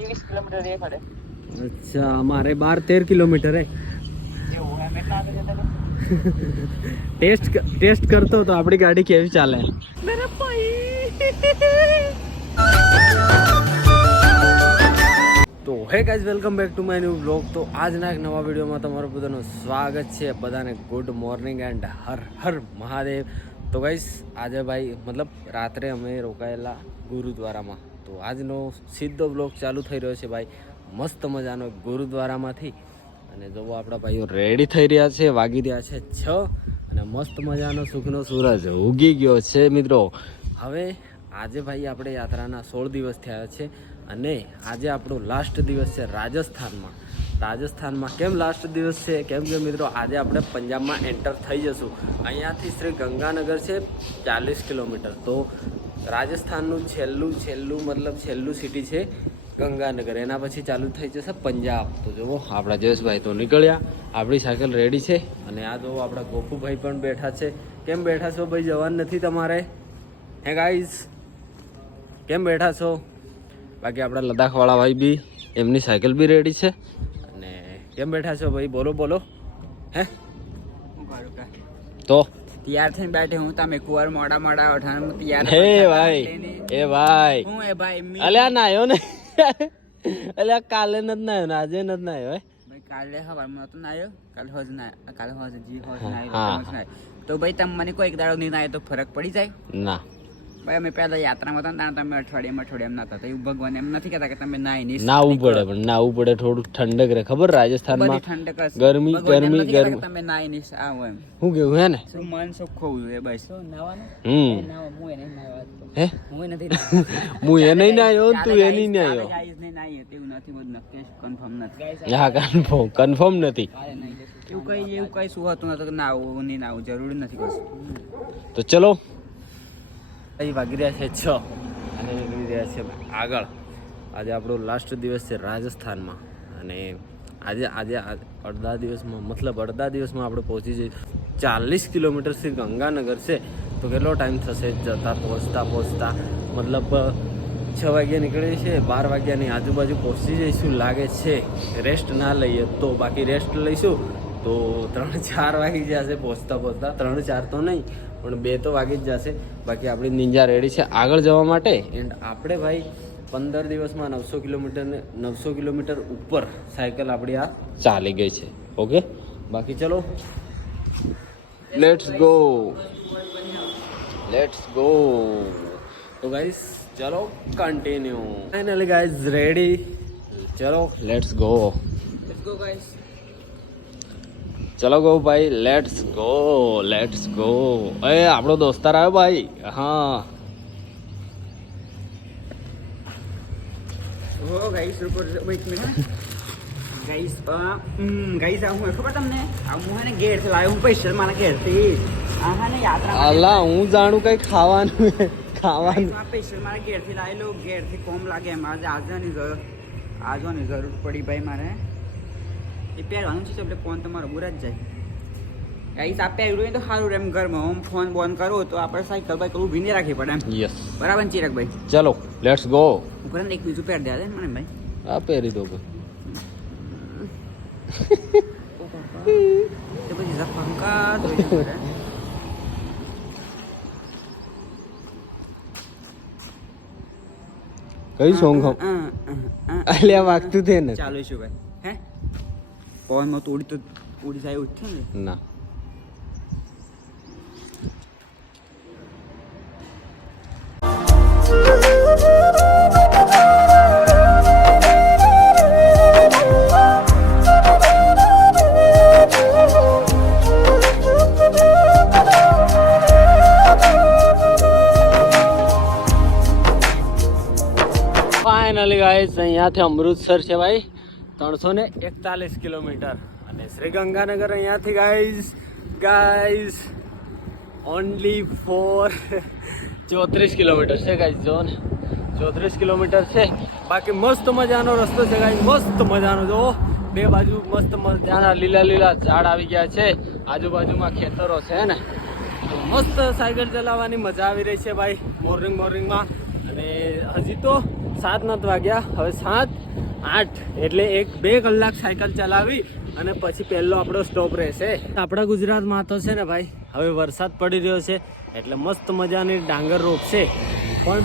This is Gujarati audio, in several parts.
20 किलोमीटर ये खड़े। अच्छा हमारे 12-13 किलोमीटर है. ટેસ્ટ કરતો તો આપણી ગાડી કેવી ચાલે. મેરા ભાઈ તો hey guys welcome back to my new blog. તો આજના એક નવા વિડીયોમાં તમારું બધાનું સ્વાગત છે. બધાને good morning and her Har Mahadev. તો ગાઈઝ આજે ભાઈ મતલબ રાત્રે અમે રોકાયેલા ગુરુદ્વારામાં. તો આજનો સીધો બ્લોગ ચાલુ થઈ રહ્યો છે ભાઈ મસ્ત મજાનો ગુરુદ્વારામાંથી. અને જો આપણા ભાઈઓ રેડી થઈ રહ્યા છે, વાગી રહ્યા છે 6 અને મસ્ત મજાનો સુખનો સૂરજ ઉગી ગયો છે મિત્રો. હવે આજે ભાઈ આપણે યાત્રાના 16 દિવસ થયા છે અને આજે આપણો લાસ્ટ દિવસ છે રાજસ્થાનમાં. રાજસ્થાનમાં કેમ લાસ્ટ દિવસ છે? કેમ કે મિત્રો આજે આપણે પંજાબમાં એન્ટર થઈ જશું. અહીંયાથી શ્રી ગંગાનગર છે 40 કિલોમીટર. તો રાજસ્થાનનું છેલ્લું સિટી છે ગંગાનગર. એના પછી ચાલુ થઈ જશે પંજાબ. તો જુઓ આપણા જયેશભાઈ તો નીકળ્યા, આપણી સાયકલ રેડી છે અને આ જુઓ આપણા ગોપુભાઈ પણ બેઠા છે. કેમ બેઠા છો ભાઈ? જવાનું નથી તમારે? હે ગાઈઝ કેમ બેઠા છો? બાકી આપણા લદ્દાખવાળા ભાઈ બી એમની સાયકલ બી રેડી છે. અને કેમ બેઠા છો ભાઈ? બોલો બોલો. હે તો તૈયાર થઈને બેઠે હું. તમે કુંવર મોડા અઠાણ તૈયાર. હે ભાઈ એ ભાઈ હું એ ભાઈ અલ્યા નાયો ને અલ્યા કાલે નથી નાયો ને આજે નથી નાયો. ભાઈ કાલે હવારમાં તો નાયો, કાલે હોજ નાયો. તો ભાઈ તમે મને કોઈ એક દાડો નહીં નાયો તો ફરક પડી જાય ના. ભાઈ અમે પહેલા યાત્રામાં હતા ને તમે અઠવાડિયામાં નતા તો એવું ભગવાન એમ નથી કહેતા કે તમે નાઈ નહીં. નાવું પડે પણ નાવું પડે, થોડું ઠંડક રહે. ખબર રાજસ્થાનમાં ઠંડક ગરમી તમે નાઈ નહીં આવો એમ શું કેવું હે ને શું મન સુખ ખોવું જોઈએ બસ. નાવાનું હે હું એ નહીં નાયો તું એ નહીં નાયો. હા કન્ફર્મ નથી. એવું કઈ શું હતું નતું નાવું નહીં નાવું જરૂરી નથી કશું. તો ચલો વાગી રહ્યા છે 6 અને નીકળી રહ્યા છે આગળ. આજે આપણો લાસ્ટ દિવસ છે રાજસ્થાનમાં અને આજે અડધા દિવસમાં આપણે પહોંચી જઈએ 40 કિલોમીટર થી ગંગાનગર છે. તો કેટલો ટાઈમ થશે જતા પહોંચતા? મતલબ 6 વાગ્યા નીકળીએ છીએ, 12 વાગ્યાની આજુબાજુ પહોંચી જઈશું લાગે છે. રેસ્ટ ના લઈએ તો, બાકી રેસ્ટ લઈશું તો 3-4 વાગી જશે પહોંચતા. 3-4 તો નહીં પણ 2 તો વાગી જ જશે. બાકી આપણી નિંજા રેડી છે આગળ જવા માટે. એન્ડ આપણે ભાઈ 15 દિવસમાં 900 કિલોમીટર ઉપર સાયકલ આપણી આ ચાલી ગઈ છે. ઓકે બાકી ચલો લેટ્સ ગો. તો ગાઈસ ચલો કન્ટિન્યુ. Finally guys ready. ચલો લેટ્સ ગો ગાઈસ. ચલો ગો ભાઈ, લેટ્સ ગો. એ આપણો દોસ્તાર આવ્યો ભાઈ. હા ઓ ગાઈસ રૂકો વેઇટ મિનિટ. ગાઈસ ગાઈસ આ હું ખબર તમને આ હું હે ને ઘેર થી લાવ્યો હું સ્પેશિયલ મારા ઘેર થી. આ હે ને યાત્રા અલ્લા હું જાણું કઈ ખાવાનું સ્પેશિયલ મારા ઘેર થી લાવેલો. ઘેર થી કોમ લાગે એમ આજવાની જરૂર પડી ભાઈ મારે. એ પહેરવાનું છે એટલે ફોન તમારો બુરા જ જાય. ગાઈસ આ પહેર્યું તો સારું એમ ઘરમાં હું ફોન બોન કરું તો આપણે સાયકલ બાઈક ઊભી નહીં રાખવી પડે એમ. યસ બરાબર ને ચિરાગ ભાઈ? ચલો લેટ્સ ગો. ઉપર એક બીજું પહેર દે મને ભાઈ. આ પહેરી દો ભાઈ. તો પછી ઝપંકા કઈ સોંગ અલ્યા વાગતું છે ને ચાલુ છું ભાઈ. હે પવનમાં તો ઉડી જાય ઉઠે ને ના. ફાઇનલી ગાઈસ અહીંયાથી અમૃતસર છે ભાઈ 341 કિલોમીટર અને શ્રી ગંગાનગર અહીંયાથી ગાઈસ ઓનલી ફોર 34 કિલોમીટર છે ગાઈસ. જો ને 34 કિલોમીટર છે. બાકી મસ્ત મજાનો રસ્તો છે ગાઈસ, મસ્ત મજાનો. જો બે બાજુ મસ્ત મજાના લીલા ઝાડ આવી ગયા છે, આજુબાજુમાં ખેતરો છે ને. મસ્ત સાયકલ ચલાવવાની મજા આવી રહી છે ભાઈ મોર્નિંગમાં. અને હજી તો 7 નથી વાગ્યા, હવે 7:08 એટલે 1-2 કલાક સાયકલ ચલાવી અને પછી પહેલો આપણો સ્ટોપ રહેશે. આપણા ગુજરાતમાં તો છે ને ભાઈ હવે વરસાદ પડી રહ્યો છે એટલે મસ્ત મજાની ડાંગર રોપશે. પણ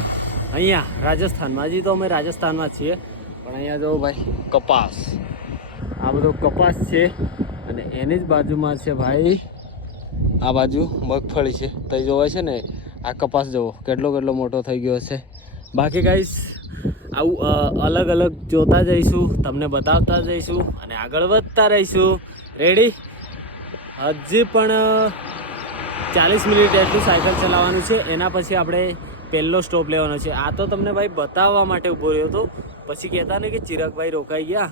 અહીંયા રાજસ્થાનમાં, હજી તો અમે રાજસ્થાનમાં છીએ, પણ અહીંયા જો ભાઈ કપાસ, આ બધો કપાસ છે અને એની જ બાજુમાં છે ભાઈ આ બાજુ મગફળી છે. તો જોવે છે ને આ કપાસ જુઓ કેટલો મોટો થઈ ગયો છે. બાકી ગાઈસ આવું અલગ અલગ જોતા જઈશું, તમને બતાવતા જઈશું અને આગળ વધતા રહીશું. રેડી? હજી પણ 40 મિનિટ એટલું સાયકલ ચલાવવાનું છે, એના પછી આપણે પહેલો સ્ટોપ લેવાનો છે. આ તો તમને ભાઈ બતાવવા માટે ઊભો રહ્યો હતો, પછી કહેતા ને કે ચિરાગભાઈ રોકાઈ ગયા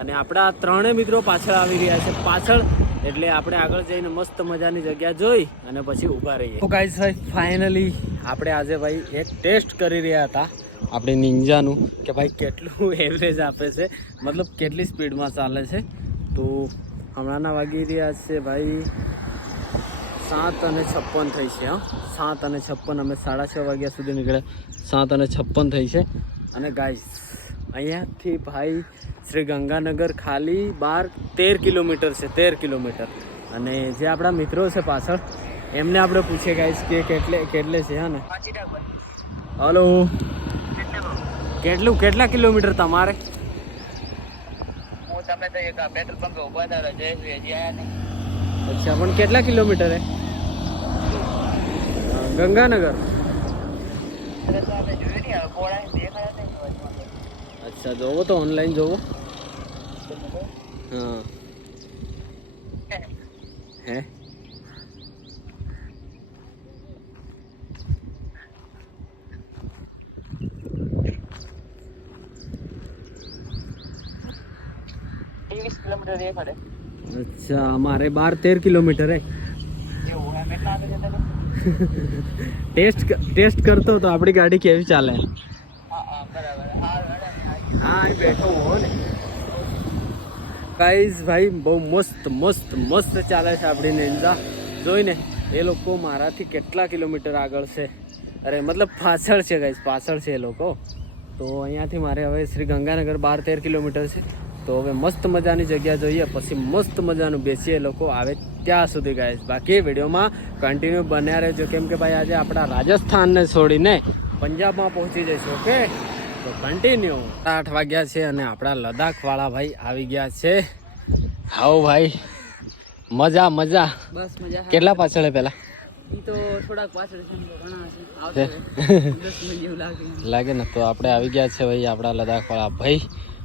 અને આપણા 3 મિત્રો પાછળ આવી રહ્યા છે. પાછળ એટલે આપણે આગળ જઈને મસ્ત મજાની જગ્યા જોઈ અને પછી ઊભા રહીએ. તો ગાઈસ ભાઈ ફાઇનલી આપણે આજે ભાઈ એક ટેસ્ટ કરી રહ્યા હતા આપણે નિંજાનું કે ભાઈ કેટલું એવરેજ આપે છે, મતલબ કેટલી સ્પીડમાં ચાલે છે. તો હમણાંના વાગી રહ્યા છે ભાઈ 7:56 થઈ છે. 7:56, અમે 6:30 વાગ્યા સુધી નીકળ્યા, 7:56 થઈ છે. અને ગાઈસ અહીંયાથી ભાઈ શ્રી ગંગાનગર ખાલી 13 કિલોમીટર છે, 13 કિલોમીટર. અને જે આપણા મિત્રો છે પાછળ એમને આપણે પૂછીએ ગાઈસ કે કેટલે છે. હા ને, હલો, કેટલા કિલોમીટર તમારે? અચ્છા, પણ કેટલા કિલોમીટર હે ગંગાનગર? અચ્છા, જોવો તો ઓનલાઈન જોવો. હા હે अच्छा, हमारे 12-13 किलोमीटर है. ટેસ્ટ કરતો તો આપણી ગાડી કેવી ચાલે. હા, બેઠો હો ને ગાઈઝ. ભાઈ બહુ મસ્ત ચાલે છે આપણી નિંજા. જોઈને એ લોકો મારાથી કેટલા કિલોમીટર આગળ છે, અરે મતલબ પાછળ છે ગાઈઝ, પાછળ છે એ લોકો. તો અહીંયાથી મારે હવે શ્રી ગંગાનગર 12-13 કિલોમીટર છે. તો હવે મસ્ત મજાની જગ્યા જોઈએ, પછી મસ્ત મજાનું બેસીએ લોકો આવે ત્યાં સુધી ગાઈઝ. બાકી વિડીયોમાં કન્ટિન્યુ બન્યા રહેજો, કેમ કે ભાઈ આજે આપણા રાજસ્થાનને છોડીને પંજાબમાં પહોંચી જઈશું. ઓકે, તો કન્ટિન્યુ. 8 વાગ્યા છે અને આપણા લદ્દાખવાળા ભાઈ આવી ગયા છે. આવો ભાઈ, મજા બસ મજા. કેટલા પાછળ પેલા તો થોડાક પાછળ છે, લાગે ને. તો આપણે આવી ગયા છે ભાઈ આપણા લદ્દાખવાળા ભાઈ.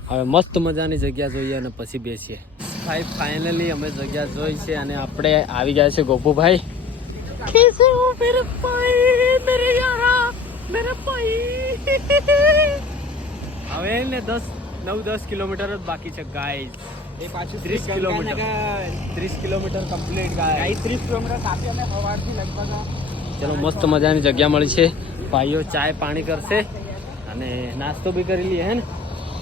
હવે મસ્ત મજાની જગ્યા જોઈએ અને પછી બેસીએ. ભાઈ ફાઇનલી અમે જગ્યા જોઈ છે અને આપણે આવી ગયા છે ગોપુભાઈ. કેસે હો મેરે ભાઈ, મેરે યારા, મેરે ભાઈ. હવે ને 9-10 કિલોમીટર જ બાકી છે ગાઈઝ. એ પાછું 30 કિલોમીટર કમ્પ્લીટ ગાઈઝ. 30 કિલોમીટર કાપી અમે સવારથી લગભગ. ચલો, મસ્ત મજાની જગ્યા મળી છે. ભાઈઓ ચાય પાણી કરશે અને નાસ્તો બી કરી લઈએ. હે ને,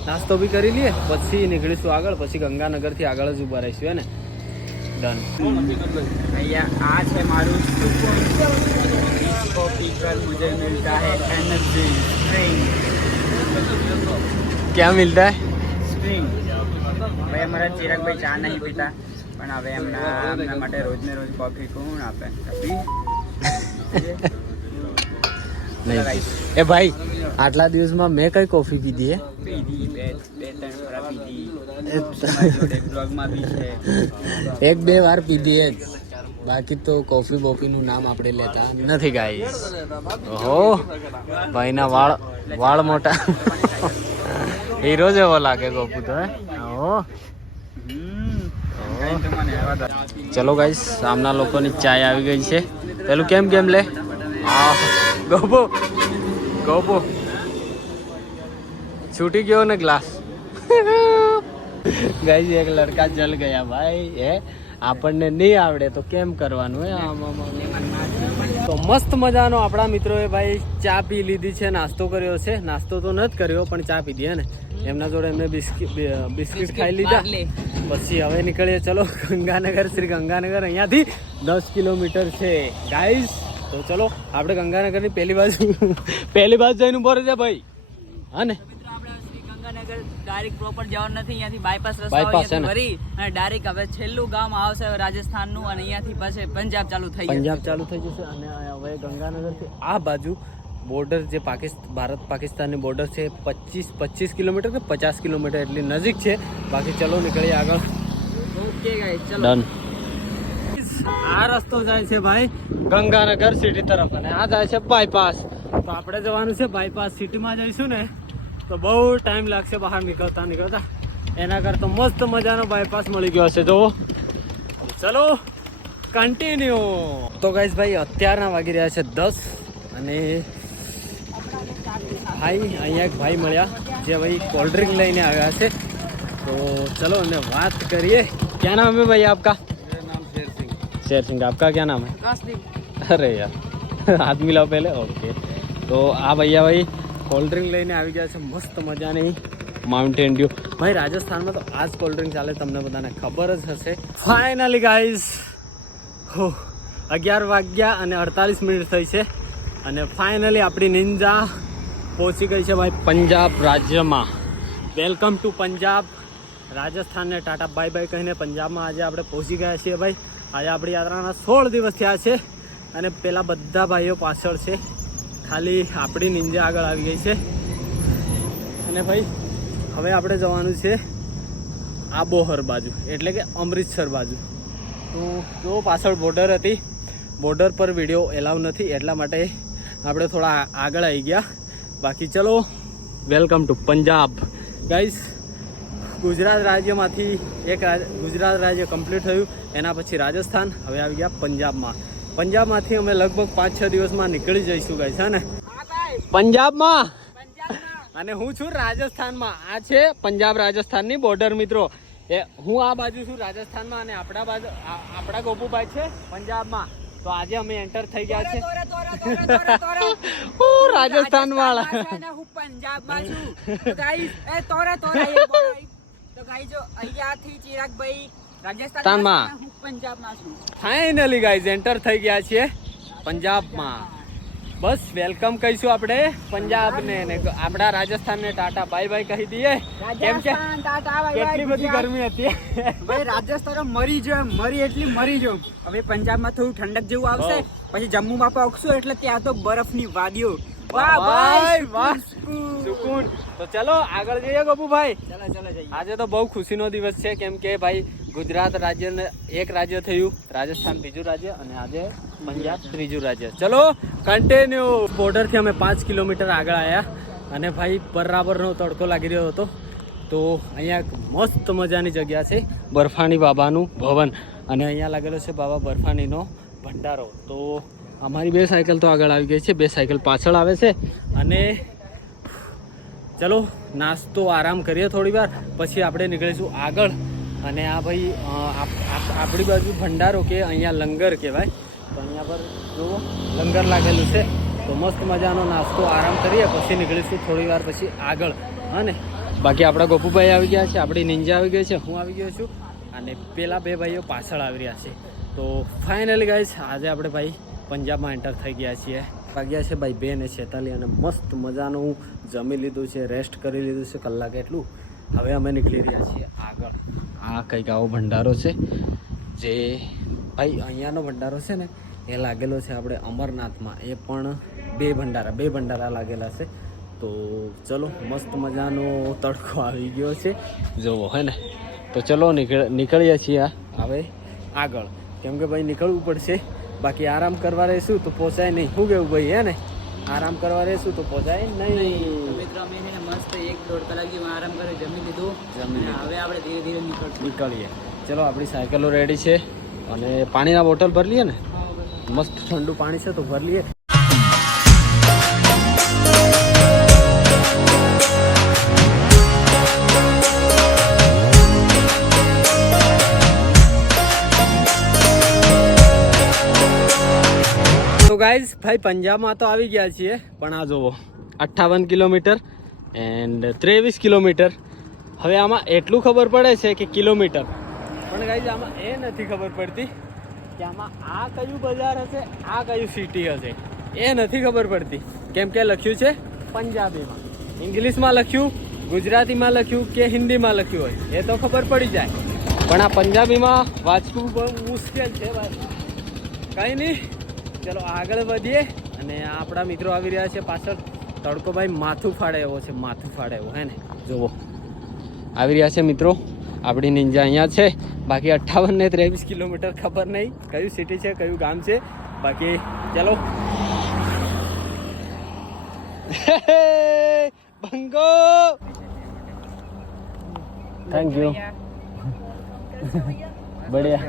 નાસ્તો બી કરી લઈએ પછી નીકળીશું આગળ. પછી ગંગાનગરથી આગળ જ ઊભા રહીશું. હે ને, ડન. भैया आज है मारू इसको पीकर मुझे मिलता है एनर्जी स्प्रिंग. क्या मिलता है? સ્પ્રિંગ. ભાઈ અમારા ચિરાગભાઈ ચા નહીં પીતા, પણ હવે એમના માટે રોજને રોજ કોફી કોણ આપે? નહીં એ ભાઈ, આટલા દિવસમાં મેં કઈ કોફી પીધી હે? પીધી બે ત્રણ વાર પીધી. બ્લોગમાં બી છે. 1-2 વાર પીધી જ. બાકી તો કોફી બોફીનું નામ આપણે લેતા નથી ગાઈસ. ઓહો, ભાઈના વાળ મોટા. હીરો જેવો લાગે ગોપુ તો. ઓહો, ચલો ગાઈસ, સામના લોકોની ચાય આવી ગઈ છે. પેલું કેમ લે. હા ગોપુ છૂટી ગયો ને ગ્લાસ. ગાઈસ એક લડકા જલ ગયા ભાઈ. હે, આપણને નહીં આવડે તો કેમ કરવાનું હે? તો મસ્ત મજાનો આપણા મિત્રોએ ભાઈ ચા પી લીધી છે, નાસ્તો કર્યો છે. નાસ્તો તો નથી કર્યો પણ ચા પીધી. હે ને, એમના જોડે એમને બિસ્કિટ ખાઈ લીધા. પછી હવે નીકળીએ. ચલો ગંગાનગર, શ્રી ગંગાનગર અહીંયાથી 10 કિલોમીટર છે ગાઈસ. તો ચલો આપણે ગંગાનગરની પહેલી બાજુ જઈને ઉભો રહેજે ભાઈ. હા ને મિત્રો આપણે શ્રી ગંગાનગર ડાયરેક્ટ પ્રોપર જવાનું નથી, અહીંયાથી બાયપાસ રસ્તો Bypass છે ને? ભરી અને ડાયરેક્ટ હવે છેલ્લું ગામ આવશે રાજસ્થાનનું અને અહીંયાથી પછી પંજાબ ચાલુ થઈ જશે. પંજાબ ચાલુ થઈ જશે અને હવે ગંગાનગરથી આ બાજુ બોર્ડર જે ભારત પાકિસ્તાનની બોર્ડર છે 25 કિલોમીટર કે 50 કિલોમીટર એટલી નજીક છે. બાકી ચલો નીકળીએ આગળ. ઓકે ગાઈસ ચલો. ડન. આ રસ્તો જાય છે ભાઈ ગંગાનગર સિટી તરફ અને આ જાય છે બાયપાસ. તો આપણે જવાનું છે બાયપાસ. સિટીમાં જઈશું ને તો બહુ ટાઈમ લાગશે બહાર નીકળતા. એના કરતા મસ્ત મજાનો બાયપાસ મળી ગયો હશે. જો ચલો કન્ટિન્યુ. તો ગાઈસ ભાઈ અત્યારના વાગી રહ્યા છે 10 અને ભાઈ અહીંયા એક ભાઈ મળ્યા જે ભાઈ કોલ્ડ ડ્રિંક લઈને આવ્યા છે. તો ચલો અને વાત કરીએ. क्या नाम है भाई आपका? मेरा नाम शेर सिंह। शेर सिंह. आपका क्या नाम है? કાશદીપ. अरे यार हाथ मिलाओ पहले. ओके. तो આ ભૈયા ભાઈ કોલ્ડ ડ્રિંક લઈને આવી ગયા છે મસ્ત મજાની માઉન્ટેન ડ્યુ. ભાઈ રાજસ્થાનમાં તો આ જ કોલ્ડ ડ્રિંક ચાલે, તમને બધાને ખબર જ હશે. ફાઇનલી ગાઈઝ 11 વાગ્યા અને 48 મિનિટ થઈ છે અને ફાઇનલી આપણી નિંજા પહોંચી ગઈ છે ભાઈ પંજાબ રાજ્યમાં. Welcome to Punjab. રાજસ્થાનને ટાટા બાય બાય કહીને પંજાબમાં આજે આપણે પહોંચી ગયા છીએ ભાઈ. આજે આપણી યાત્રાના 16 દિવસ થયા છે અને પેલા બધા ભાઈઓ પાછળ છે, ખાલી આપણી નિંજા આગળ આવી ગઈ છે. અને ભાઈ હવે આપણે જવાનું છે આબોહર બાજુ એટલે કે અમૃતસર બાજુ. તો જો પાછળ બોર્ડર હતી, બોર્ડર પર વિડીયો એલાવ નથી એટલા માટે આપણે થોડા આગળ આવી ગયા. બાકી ચલો welcome to Punjab guys. Gujarat રાજ્યમાંથી ગુજરાત રાજ્ય કમ્પ્લીટ થયું, એના પછી રાજસ્થાન, હવે આવી ગયા પંજાબમાં. પંજાબમાંથી અમે લગભગ 5-6 દિવસમાં નીકળી જઈશું ગાઈસ, હે ને? પંજાબમાં. અને હું છું રાજસ્થાનમાં. આ છે પંજાબ રાજસ્થાનની બોર્ડર મિત્રો. હું આ બાજુ છું રાજસ્થાનમાં અને આપણા ગોપુભાઈ છે પંજાબમાં. તો આજે અમે એન્ટર થઈ ગયા છે રાજસ્થાન વાળા. હું પંજાબમાં છું તો ગાઈસ તો ગાઈસ જો અહીંયાથી ચિરાગભાઈ રાજસ્થાનમાં, હું પંજાબમાં છું. ફાઇનલી ગાઈઝ એન્ટર થઈ ગયા છીએ પંજાબમાં. બસ વેલકમ કહીશું આપણે પંજાબને ને આપણા રાજસ્થાનને ટાટા બાય બાય કહી દઈએ. કેમ કે કેટલી બધી ગરમી હતી ભાઈ રાજસ્થાન મરી જો. હવે પંજાબમાં થોડું ઠંડક જેવું આવશે, પછી જમ્મુમાં પહોંચશું એટલે ત્યાં તો બરફની વાદીઓ. વાહ ભાઈ વાહ, સુકૂન. તો ચલો આગળ જઈએ ગોપુભાઈ. ચલો જઈએ. આજે તો બહુ ખુશીનો દિવસ છે કેમ કે ભાઈ ગુજરાત રાજ્યને એક રાજ્ય થયું, રાજસ્થાન બીજું રાજ્ય અને આજે પંજાબ ત્રીજું રાજ્ય. ચલો કન્ટિન્યુ. બોર્ડરથી અમે 5 કિલોમીટર આગળ આવ્યા અને ભાઈ બરાબરનો તડકો લાગી રહ્યો હતો. તો અહીંયા એક મસ્ત મજાની જગ્યા છે બરફાની બાબાનું ભવન અને અહીંયા લાગેલો છે બાબા બરફાનીનો ભંડારો. તો અમારી 2 સાયકલ તો આગળ આવી ગઈ છે, 2 સાયકલ પાછળ આવે છે. અને ચલો નાસ્તો આરામ કરીએ થોડી વાર, પછી આપણે નીકળીશું આગળ. અને આ ભાઈ આપણી બાજુ ભંડારો કે અહીંયા લંગર કહેવાય. તો અહીંયા પર જુઓ લંગર લાગેલું છે. તો મસ્ત મજાનો નાસ્તો આરામ કરીએ પછી નીકળીશું થોડી વાર પછી આગળ. હા ને? બાકી આપણા ગોપુભાઈ આવી ગયા છે, આપણી નિંજા આવી ગઈ છે, હું આવી ગયો છું અને પેલા 2 ભાઈઓ પાછળ આવી રહ્યા છે. તો ફાઇનલી ગાઈસ આજે આપણે ભાઈ પંજાબમાં એન્ટર થઈ ગયા છીએ. વાગ્યા છે ભાઈ 2:46 અને મસ્ત મજાનું જમી લીધું છે, રેસ્ટ કરી લીધું છે કલાક એટલું. હવે અમે નીકળી રહ્યા છીએ આગળ. આ કંઈક આવો ભંડારો છે જે ભાઈ અહીંયાનો ભંડારો છે ને એ લાગેલો છે આપણે અમરનાથમાં. એ પણ 2 ભંડારા લાગેલા છે. તો ચલો મસ્ત મજાનો તડકો આવી ગયો છે જોવો, હે ને? તો ચલો નીકળીએ છીએ હવે આગળ, કેમ કે ભાઈ નીકળવું પડશે. બાકી આરામ કરવા રહેશું તો પહોંચાય નહીં. શું કેવું ભાઈ, હે ને? આરામ કરવા રહેશું તો પહોંચાય નહીં. મિત્રો અમે છે ને મસ્ત 1-1.5 કલાક જેવું આરામ કરી જમી લીધું. હવે આપણે ધીરે ધીરે નીકળીએ. ચલો આપણી સાયકલો રેડી છે અને પાણીના બોટલ ભરી લઈએ ને. મસ્ત ઠંડુ પાણી છે તો ભરી લઈએ. તો ગાઈઝ ભાઈ પંજાબમાં તો આવી ગયા છીએ પણ આ જુઓ 58 કિલોમીટર એન્ડ 23 કિલોમીટર. હવે આમાં એટલું ખબર પડે છે કે કિલોમીટર, પણ ગાઈઝ આમાં એ નથી ખબર પડતી કે આમાં આ કયું બજાર હશે, આ કયું સિટી હશે, એ નથી ખબર પડતી કેમ કે લખ્યું છે પંજાબીમાં. ઇંગ્લિશમાં લખ્યું, ગુજરાતીમાં લખ્યું કે હિન્દીમાં લખ્યું હોય એ તો ખબર પડી જાય, પણ આ પંજાબીમાં વાંચવું બહુ મુશ્કેલ છે ભાઈ. કંઈ નહીં, ચલો આગળ વધીએ. અને આપણા મિત્રો આવી રહ્યા છે પાછળ. તડકો ભાઈ માથું ફાડે એવો છે, માથું ફાડે એવો, હે ને? જુઓ આવી રહ્યા છે મિત્રો. આપણી નિંજા અહીંયા છે. બાકી 58 ને 23 કિલોમીટર, ખબર નહીં કયું સિટી છે કયું ગામ છે. બાકી ચલો બંગો. Thank you. बढ़िया.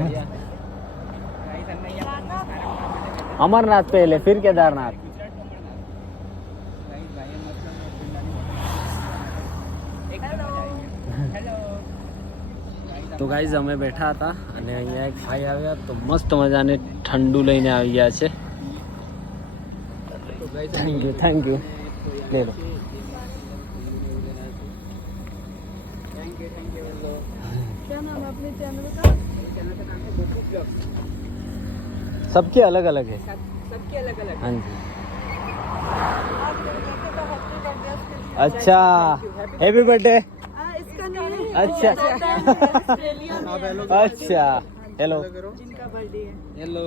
अमरनाथ पहले फिर केदारनाथ. તો ગાઈઝ અમે બેઠા હતા અને અહીંયા એક ભાઈ આવ્યા તો મસ્ત મજાને ઠંડુ લઈને આવી ગયા છે. Thank you. ले लो. क्या नाम है अपने चैनल का? चैनल का नाम है गोपू ब्लॉग. सबके अलग अलग है. सबके अलग अलग. हाँ जी. अच्छा, हैप्पी बर्थडे. इसका नहीं. अच्छा अच्छा. हेलो. जिनका बर्थडे है. हेलो.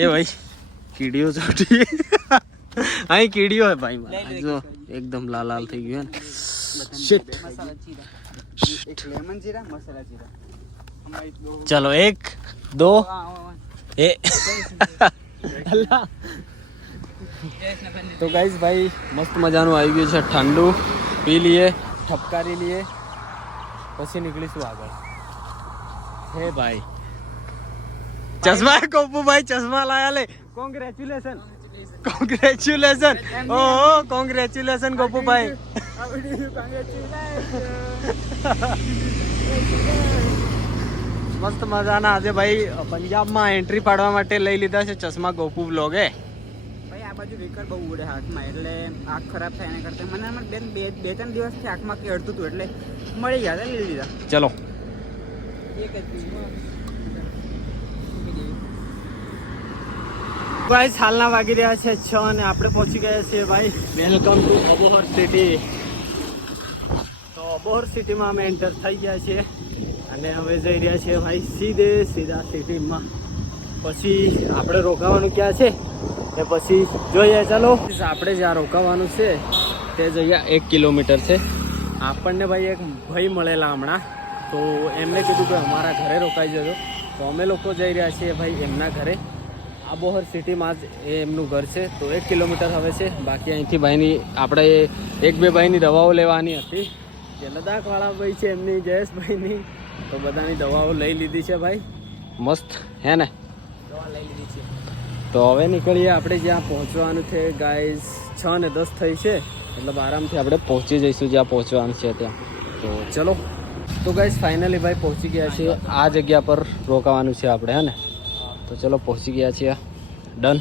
એ ભાઈ કીડીઓ ચોટી. અહીં કીડીઓ હે ભાઈ મારા. જો એકદમ લાલ લાલ થઈ ગયું ને. શિટ. मसाला जीरा. एक लेमन जीरा मसाला जीरा. हमारी दो. चलो 1 2 ए તો ગાઈઝ ભાઈ મસ્ત મજાનું આવી ગયું છે ઠંડુ. પી લઈએ, ઠપકારી લઈએ, પછી નીકળીશું આગળ. હે ભાઈ ચશ્મા કોપુ ભાઈ ચશ્મા લાયા લે. કોંગ્રેચ્યુલેશન. કોંગ્રેચ્યુલેશન. ઓહો કોંગ્રેચ્યુલેશન કોપુ ભાઈ. મસ્ત મજાના આજે ભાઈ પંજાબમાં એન્ટ્રી પાડવા માટે લઈ લીધા છે ચશ્મા ગોપુ બ્લોગે. ભાઈ આ બાજુ વેકર બહુ ઉડે હાથમાં, એટલે આંખ ખરાબ થાય એના કરતા મને આમાં બે ત્રણ દિવસથી આંખમાં કે અડતું હતું એટલે મળી ગયા લઈ લીધા. ચલો એક જ ગાઈસ હાલના વાગી રહ્યા છે 6 અને આપણે પહોંચી ગયા છીએ ભાઈ વેલકમ ટુ અબોહર સિટી. તો અબોહર સિટીમાં અમે એન્ટર થઈ ગયા છીએ અને હવે જઈ રહ્યા છીએ ભાઈ સીધા સિટીમાં. પછી આપણે રોકાવાનું ક્યાં છે એ પછી જોઈએ. ચાલો આપણે જ્યાં રોકાવાનું છે તે જગ્યા 1 કિલોમીટર છે. આપણને ભાઈ એક ભાઈ મળેલા હમણાં, તો એમને કીધું કે અમારા ઘરે રોકાઈ જજો. તો અમે લોકો જઈ રહ્યા છીએ ભાઈ એમના ઘરે. અબોહર સિટીમાં જ એ એમનું ઘર છે. તો 1 કિલોમીટર હવે છે. બાકી અહીંથી ભાઈની આપણે 1-2 ભાઈની દવાઓ લેવાની હતી. જે લદ્દાખવાળા ભાઈ છે એમની, જયેશભાઈની, તો બધાની દવાઓ લઈ લીધી છે ભાઈ. મસ્ત હે ને? દવા લઈ લીધી છે. તો હવે નીકળીએ. આપણે જ્યાં પહોંચવાનું છે ગાઈઝ 6 ને 10 થઈ છે, મતલબ આરામથી આપણે પહોંચી જઈશું જ્યાં પહોંચવાનું છે ત્યાં. તો ચલો. તો ગાઈઝ ફાઇનલી ભાઈ પહોંચી ગયા છીએ. આ જગ્યા પર રોકાવાનું છે આપણે, હે ને? તો ચલો પહોંચી ગયા છીએ. ડન.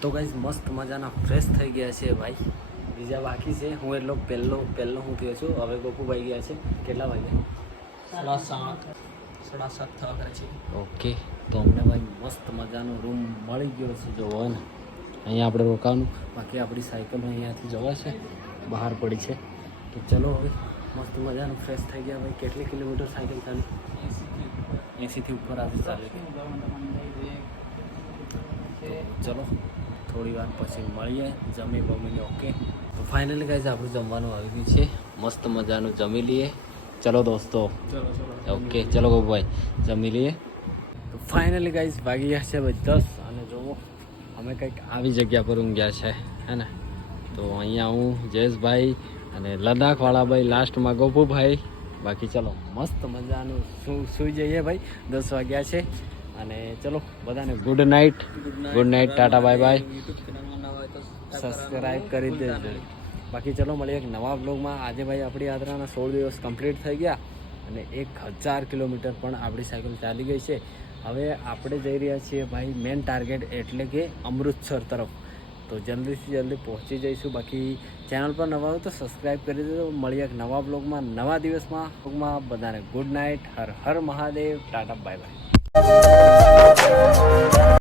તો ગાઈઝ મસ્ત મજાના ફ્રેશ થઈ ગયા છે ભાઈ. બીજા બાકી છે. હું એટલો પહેલો હું થયો છું. હવે ગોપુભાઈ ગયા છે. કેટલા વાગ્યા? 7:30 થવા છે. ઓકે. તો અમને ભાઈ મસ્ત મજાનો રૂમ મળી ગયો છે. જો હોય ને અહીંયા આપણે રોકાવાનું. બાકી આપણી સાયકલ અહીંયાથી જવા છે, બહાર પડી છે. તો ચલો હવે મસ્ત મજાનું ફ્રેશ થઈ ગયા ભાઈ. કેટલી કિલોમીટર સાયકલ ચાલી? 80 ઉપર આજે ચાલે. ચલો થોડી વાર પછી મળીએ, જમી બમીને. ઓકે. તો ફાઇનલી ગાઈઝ આપણું જમવાનું આવી ગયું છે. મસ્ત મજાનું જમી લઈએ. ચલો દોસ્તો. ઓકે ચલો ગોપુભાઈ જમી લઈએ. તો ફાઇનલી ગાઈઝ વાગી ગયા છે ભાઈ 10 અને જુઓ અમે કંઈક આવી જગ્યા પર ઊંઘ્યા છે, હે ને? તો અહીંયા હું, જયેશભાઈ અને લદ્દાખવાળા ભાઈ, લાસ્ટમાં ગોપુભાઈ. બાકી ચલો મસ્ત મજાનું સૂઈ જઈએ ભાઈ. 10 વાગ્યા છે અને ચલો બધાને good night. Good night, Tata, bye by. Subscribe કરી દેજો. બાકી ચલો મળીએ એક નવા બ્લોગમાં. આજે ભાઈ આપણી યાત્રાના 16 દિવસ કમ્પ્લીટ થઈ ગયા અને 1000 કિલોમીટર પણ આપણી સાયકલ ચાલી ગઈ છે. હવે આપણે જઈ રહ્યા છીએ ભાઈ મેન ટાર્ગેટ એટલે કે અમૃતસર તરફ. તો જલ્દીથી જલ્દી પહોંચી જઈશું. બાકી ચેનલ પર નવા હોય તો સબસ્ક્રાઈબ કરી દેજો. મળીએ એક નવા બ્લોગમાં નવા દિવસમાં. બધાને good night. Har Har Mahadev. Tata bye by.